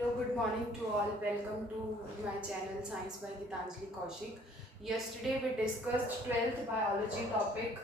Hello, good morning to all. Welcome to my channel Science by Gitanjali Kaushik. Yesterday we discussed 12th biology topic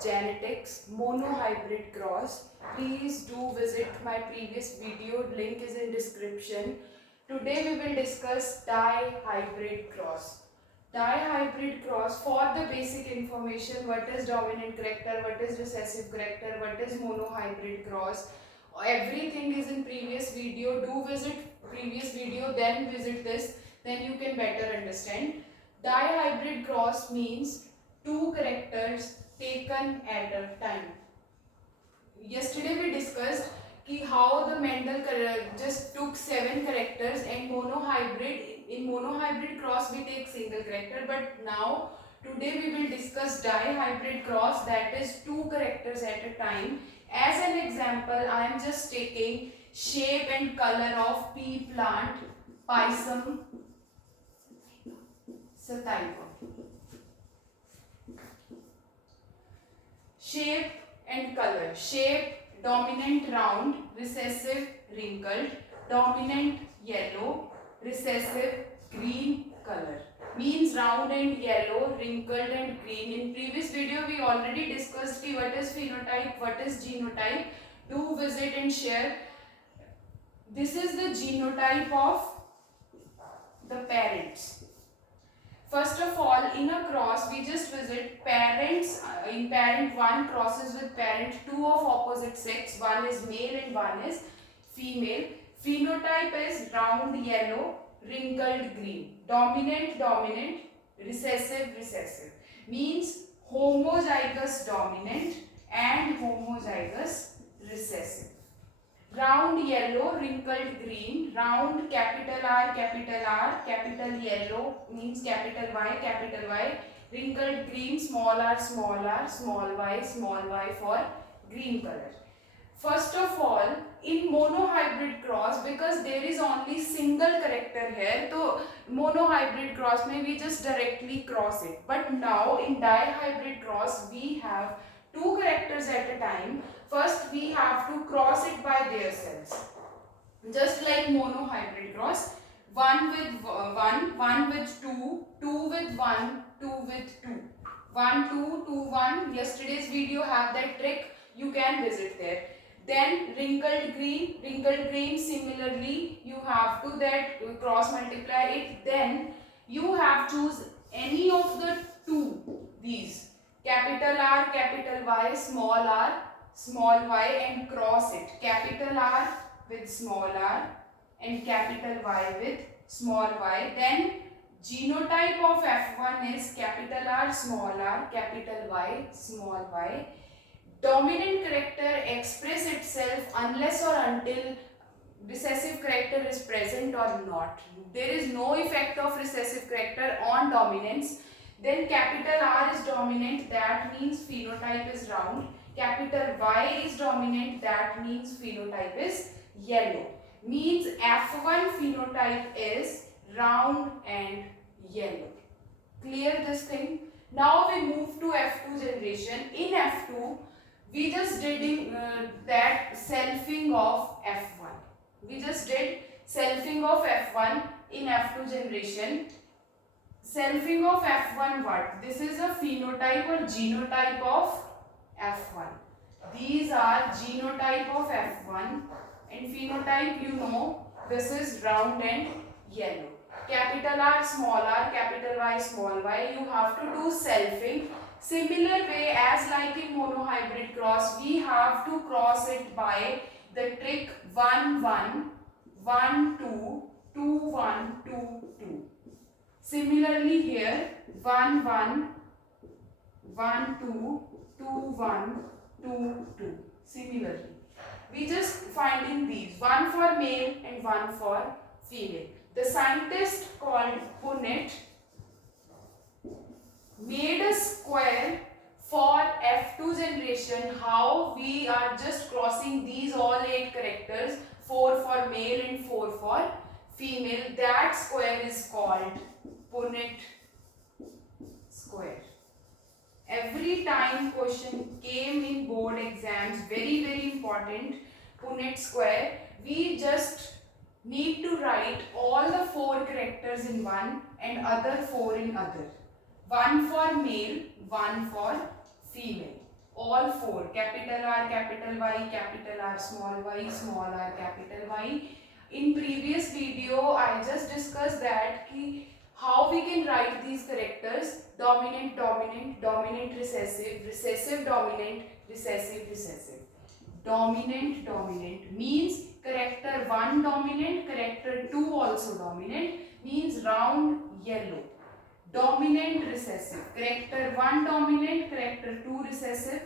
genetics, monohybrid cross. Please do visit my previous video, link is in description. Today we will discuss dihybrid cross. Dihybrid cross, for the basic information, what is dominant character, what is recessive character, what is monohybrid cross, everything is in previous video. Do visit previous video, then visit this, then you can better understand. Dihybrid cross means two characters taken at a time. Yesterday we discussed how the Mendel just took 7 characters, and monohybrid cross we take single character, but now today we will discuss dihybrid cross, that is 2 characters at a time. As an example, I am just taking shape and color of pea plant, Pisum sativa. Shape and color. Shape dominant round, recessive wrinkled, dominant yellow, recessive green color. Means round and yellow, wrinkled and green. In previous video we already discussed what is phenotype, what is genotype. Do visit and share. This is the genotype of the parents. First of all, in a cross we just visit parents. In parent 1 crosses with parent 2 of opposite sex. One is male and one is female. Phenotype is round yellow, wrinkled green. Dominant, recessive. Means homozygous dominant and homozygous recessive. Round yellow, wrinkled green. Round capital R, capital yellow means capital Y. Wrinkled green, small r, small y for green color. First of all, in monohybrid cross, because there is only single character here, so monohybrid cross may we just directly cross it. But now in dihybrid cross we have 2 characters at a time. First we have to cross it by their selves. Just like monohybrid cross, 1 with 1, 1 with 2, 2 with 1, 2 with 2. 1, 2, 2, 1. Yesterday's video have that trick. You can visit there. Then wrinkled green, similarly you have to that cross multiply it. Then you have choose any of the 2 these. Capital R, capital Y, small y, and cross it. Capital R with small r and capital Y with small y. Then genotype of F1 is capital R, capital Y, small y. Dominant character express itself unless or until recessive character is present or not. There is no effect of recessive character on dominance. Then capital R is dominant, that means phenotype is round. Capital Y is dominant, that means phenotype is yellow. Means F1 phenotype is round and yellow. Clear this thing? Now we move to F2 generation. In F2, we just did that selfing of F1. We just did selfing of F1 in F2 generation. Selfing of F1 what? This is a phenotype or genotype of F1. These are genotype of F1 and phenotype, you know, this is round and yellow. Capital R, capital Y, small y. You have to do selfing. Similar way as like in monohybrid cross, we have to cross it by the trick 1, 1, 1, 2, 2, 1, 2, 2. Similarly here 1, 1, 1, 2, 2, 1, 2, 2. Similarly, we just finding these, one for male and one for female. The scientist called Punnett made a square for F2 generation. How we are just crossing these all 8 characters, 4 for male and 4 for female. That square is called Punnett square. Every time question came in board exams, very important, Punnett square. We just need to write all the 4 characters in one and other 4 in other. One for male, one for female. All 4, capital R, capital Y, capital R, small r, capital Y. In previous video, I just discussed that how we can write these characters: dominant, dominant, dominant, recessive, recessive, dominant, recessive, recessive. Dominant, dominant means character 1 dominant, character 2 also dominant, means round yellow. Dominant, recessive, character 1 dominant, character 2 recessive.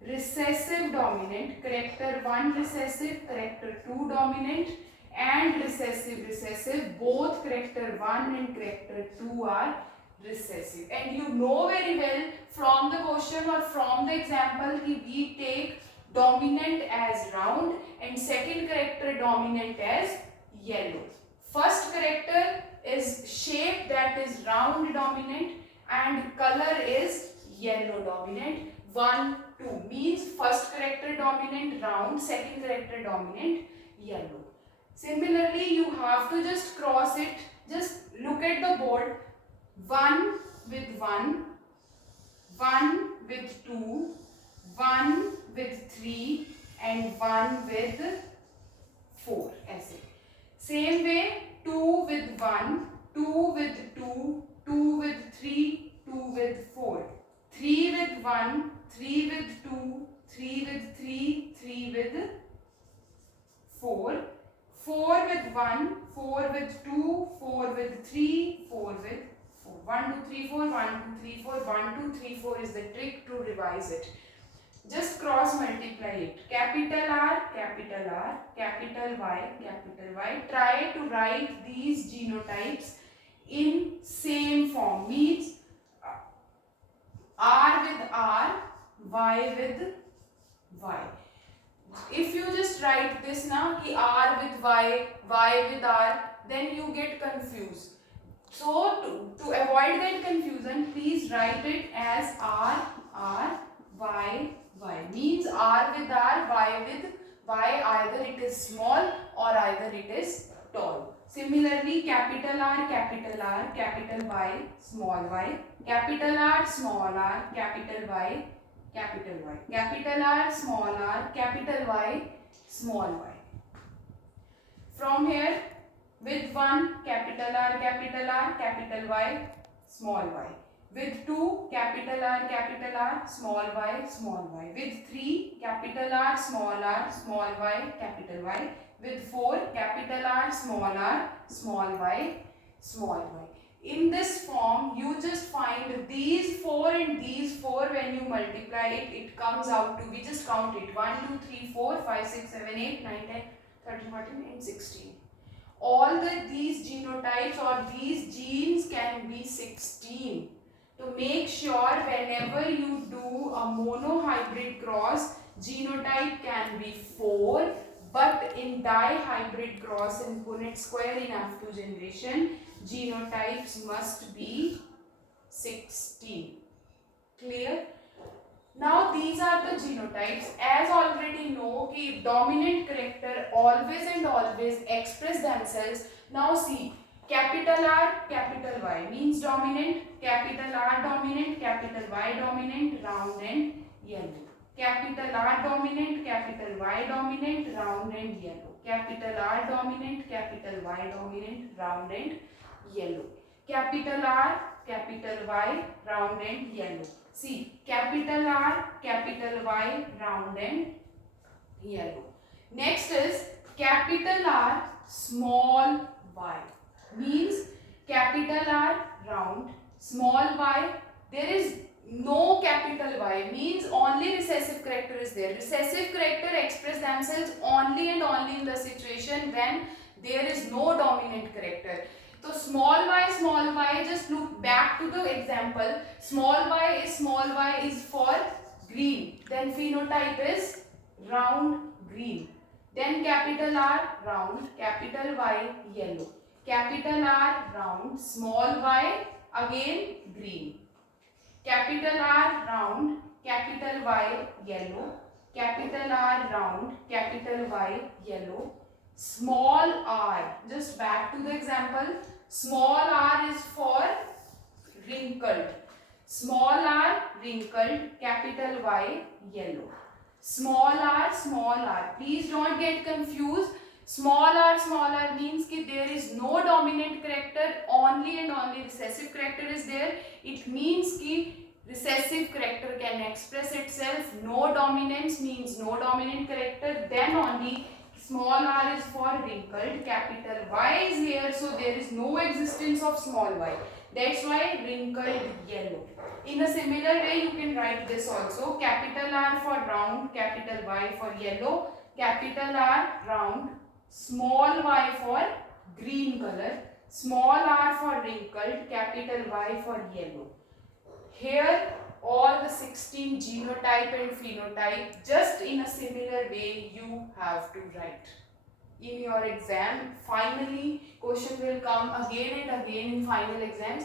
Recessive, dominant, character 1 recessive, character 2 dominant, and recessive, recessive, both character 1 and character 2 are recessive. And you know very well from the question or from the example we take dominant as round and second character dominant as yellow. First character is shape, that is round dominant, and color is yellow dominant. 1, 2 means first character dominant round, second character dominant yellow. Similarly, you have to just cross it. Just look at the board. 1 with 1, 1 with 2, 1 with 3 and 1 with 4. As same way, 2 with 1, 2 with 2, 2 with 3, 2 with 4. 3 with 1, 3 with 2, 3 with 3, 3 with 4. 4 with 1, 4 with 2, 4 with 3, 4 with 4. 1, 2, 3, 4, 1, 2, 3, 4, 1, 2, 3, 4 is the trick to revise it. Just cross multiply it. Capital R, capital R, capital Y, capital Y. Try to write these genotypes in same form. Means R with R, Y with Y. If you just write this now, ki R with Y, Y with R, then you get confused. So to avoid that confusion, please write it as R, R, Y, Y. Means R with R, Y with Y, either it is small or either it is tall. Similarly, capital R, capital R, capital Y, small y, capital R, small r, capital Y, capital Y, capital R, small r, capital Y, small y. From here, with 1, capital R, capital R, capital Y, small y. With 2, capital R, small y, small y. With 3, capital R, small y, capital Y. With 4, capital R, small y, small y. In this form, you just find these 4 and these 4. When you multiply it, it comes out to be, just count it, 1, 2, 3, 4, 5, 6, 7, 8, 9, 10, 13, 14 and 16. All these genotypes or these genes can be 16. To make sure whenever you do a monohybrid cross, genotype can be 4, but in dihybrid cross in Punnett square in F2 generation, genotypes must be 16. Clear? Now these are the genotypes. As already know, dominant character always and always express themselves. Now see, capital R, capital Y means dominant, capital R dominant, capital Y dominant, round and yellow. Capital R dominant, capital Y dominant, round and yellow. Capital R dominant, capital Y dominant, round and yellow. Capital R, capital Y, round and yellow. See, capital R, capital Y, round and yellow. Next is capital R, small y. Means capital R, round, small y. There is no capital Y. Means only recessive character is there. Recessive character express themselves only and only in the situation when there is no dominant character. So small y, just look back to the example. Small y is for green. Then phenotype is round green. Then capital R round, capital Y yellow. Capital R round, small y again green. Capital R round, capital Y yellow. Capital R round, capital Y yellow. Small r, just back to the example, small r is for wrinkled. Small r wrinkled, capital Y yellow. Small r, please don't get confused. Small r means कि there is no dominant character, only and only recessive character is there. It means कि recessive character can express itself. No dominance means no dominant character. Then only small r is for wrinkled, capital Y is here, so there is no existence of small y. That's why wrinkled yellow. In a similar way, you can write this also. Capital R for round, capital Y for yellow, capital R round, small y for green color, small r for wrinkled, capital Y for yellow. Here all the 16 genotype and phenotype, just in a similar way you have to write. In your exam, finally question will come again and again in final exams.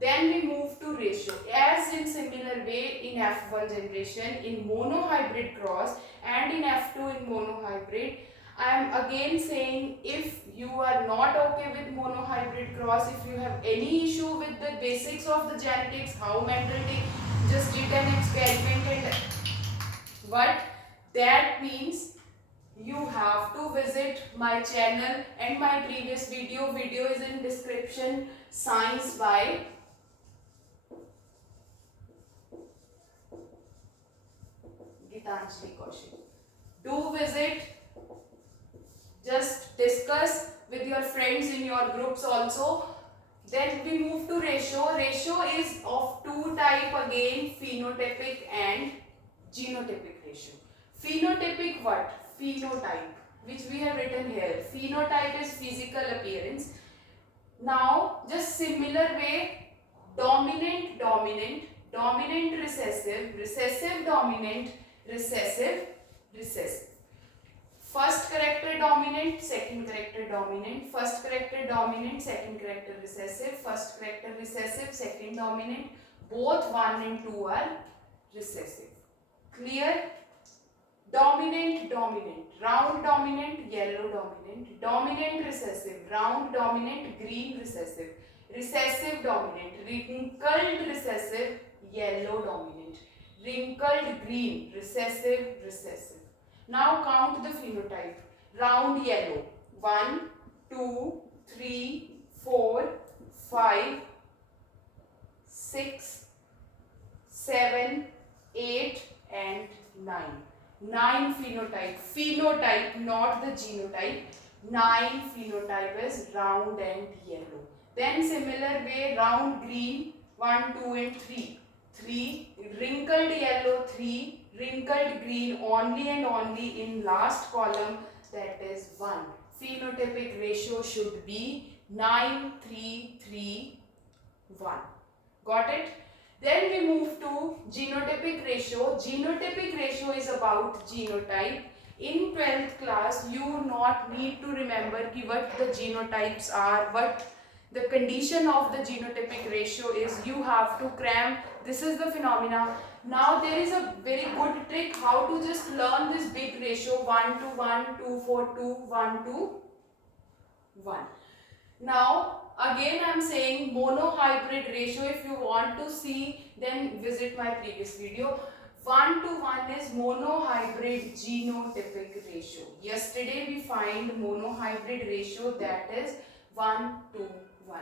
Then we move to ratio. As in similar way in F1 generation, in monohybrid cross and in F2 in monohybrid, I am again saying, if you are not okay with monohybrid cross, if you have any issue with the basics of the genetics, how Mendel just did an experiment and what that means, you have to visit my channel and my previous video. Video is in description. Science by Gitanjali Kaushik. Do visit. Just discuss with your friends in your groups also. Then we move to ratio. Ratio is of two type again, phenotypic and genotypic ratio. Phenotypic what? Phenotype, which we have written here. Phenotype is physical appearance. Now, just similar way, dominant, dominant, dominant, recessive, recessive, dominant, recessive, recessive. First character dominant, second character dominant, first character dominant, second character recessive, first character recessive, second dominant, both 1 and 2 are recessive. Clear? Dominant, dominant, round dominant, yellow dominant, dominant recessive, round dominant, green recessive, recessive dominant, wrinkled recessive, yellow dominant, wrinkled green, recessive, recessive. Now count the phenotype. Round yellow, 1, 2, 3, 4, 5, 6, 7, 8 and 9. 9 phenotype. Phenotype, not the genotype. 9 phenotype is round and yellow. Then similar way, round green, 1, 2 and 3. 3, wrinkled yellow, 3, wrinkled green only and only in last column, that is 1. Phenotypic ratio should be 9, 3, 3, 1. Got it? Then we move to genotypic ratio. Genotypic ratio is about genotype. In 12th class, you not need to remember what the genotypes are, what the condition of the genotypic ratio is. You have to cram. This is the phenomena. Now there is a very good trick how to just learn this big ratio 1 to 1, 2, 4, 2, 1 to 1. Now again I am saying monohybrid ratio. If you want to see, then visit my previous video. 1 to 1 is monohybrid genotypic ratio. Yesterday we find monohybrid ratio, that is 1 to 1.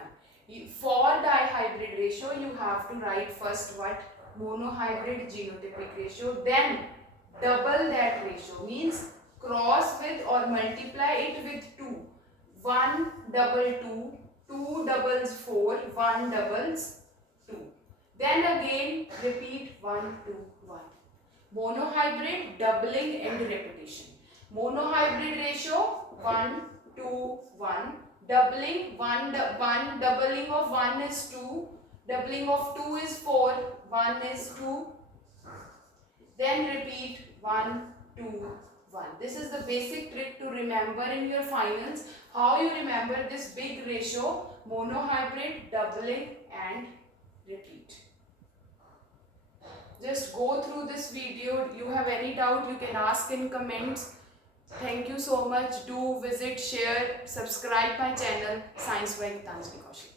For dihybrid ratio you have to write first what? Monohybrid genotypic ratio, then double that ratio, means cross with or multiply it with 2. 1 double 2, 2 doubles 4, 1 doubles 2. Then again repeat 1 to 1. Monohybrid, doubling and repetition. Monohybrid ratio 1 to 1. Doubling, 1 doubling of 1 is 2. Doubling of 2 is 4. 1 is 2. Then repeat 1 to 1. This is the basic trick to remember in your finals. How you remember this big ratio, monohybrid, doubling and repeat. Just go through this video. You have any doubt, you can ask in comments. Thank you so much. Do visit, share, subscribe my channel Science by Gitanjali Kaushik.